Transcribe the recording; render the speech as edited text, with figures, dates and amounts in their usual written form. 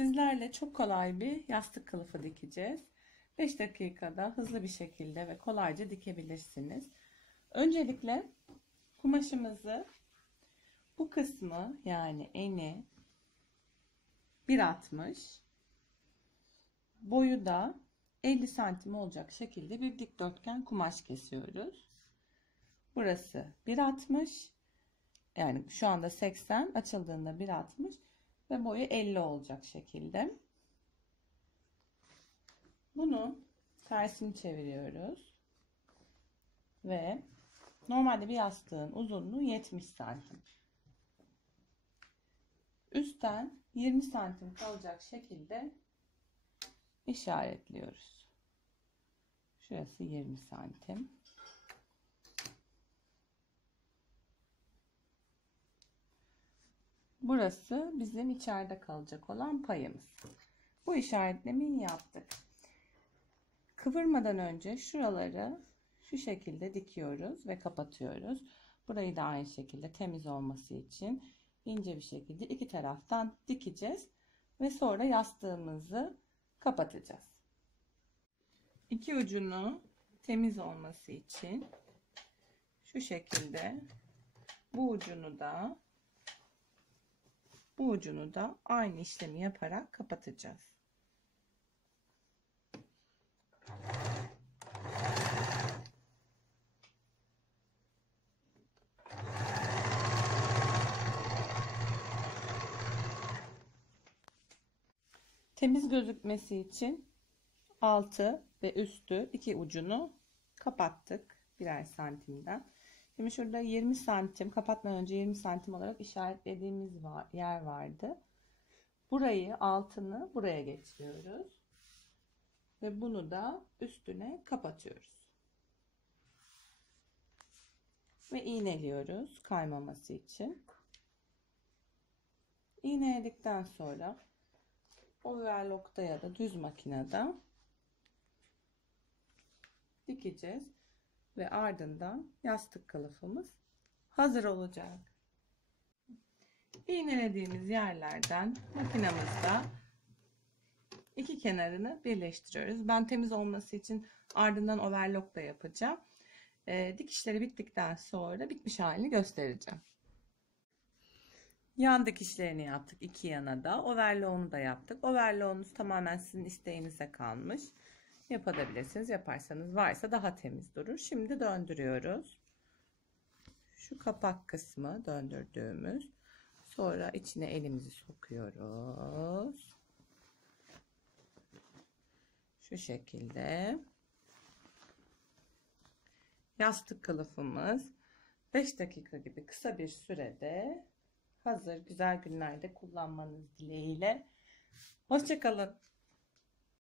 sizlerle çok kolay bir yastık kılıfı dikeceğiz. 5 dakikada hızlı bir şekilde ve kolayca dikebilirsiniz. Öncelikle kumaşımızı bu kısmı, yani eni 1.60, boyu da 50 santim olacak şekilde bir dikdörtgen kumaş kesiyoruz. Burası 1.60, yani şu anda 80, açıldığında 1.60 ve boyu 50 olacak şekilde. Bunu tersini çeviriyoruz ve normalde bir yastığın uzunluğu 70 santim. Üstten 20 santim kalacak şekilde işaretliyoruz. Şurası 20 santim. Burası bizim içeride kalacak olan payımız. Bu işaretlemeyi yaptık. Kıvırmadan önce şuraları şu şekilde dikiyoruz ve kapatıyoruz. Burayı da aynı şekilde temiz olması için ince bir şekilde iki taraftan dikeceğiz ve sonra yastığımızı kapatacağız. İki ucunu temiz olması için şu şekilde bu ucunu da aynı işlemi yaparak kapatacağız. Temiz gözükmesi için altı ve üstü iki ucunu kapattık birer santimden. Şimdi şurada 20 santim, kapatmadan önce 20 santim olarak işaretlediğimiz yer vardı. Burayı, altını buraya geçiriyoruz ve bunu da üstüne kapatıyoruz ve iğneliyoruz kaymaması için. İğneledikten sonra overlock'ta ya da düz makinede dikeceğiz ve ardından yastık kılıfımız hazır olacak. İğnelediğimiz yerlerden makinamızda iki kenarını birleştiriyoruz. Ben temiz olması için ardından overlock da yapacağım. Dikişleri bittikten sonra bitmiş halini göstereceğim. Yan dikişlerini yaptık iki yana da. Overlock'unu da yaptık. Overlock'unuz tamamen sizin isteğinize kalmış. Yapabilirsiniz. Yaparsanız varsa daha temiz durur. Şimdi döndürüyoruz. Şu kapak kısmı döndürdüğümüz. Sonra içine elimizi sokuyoruz. Şu şekilde. Yastık kılıfımız 5 dakika gibi kısa bir sürede hazır. Güzel günlerde kullanmanız dileğiyle. Hoşça kalın.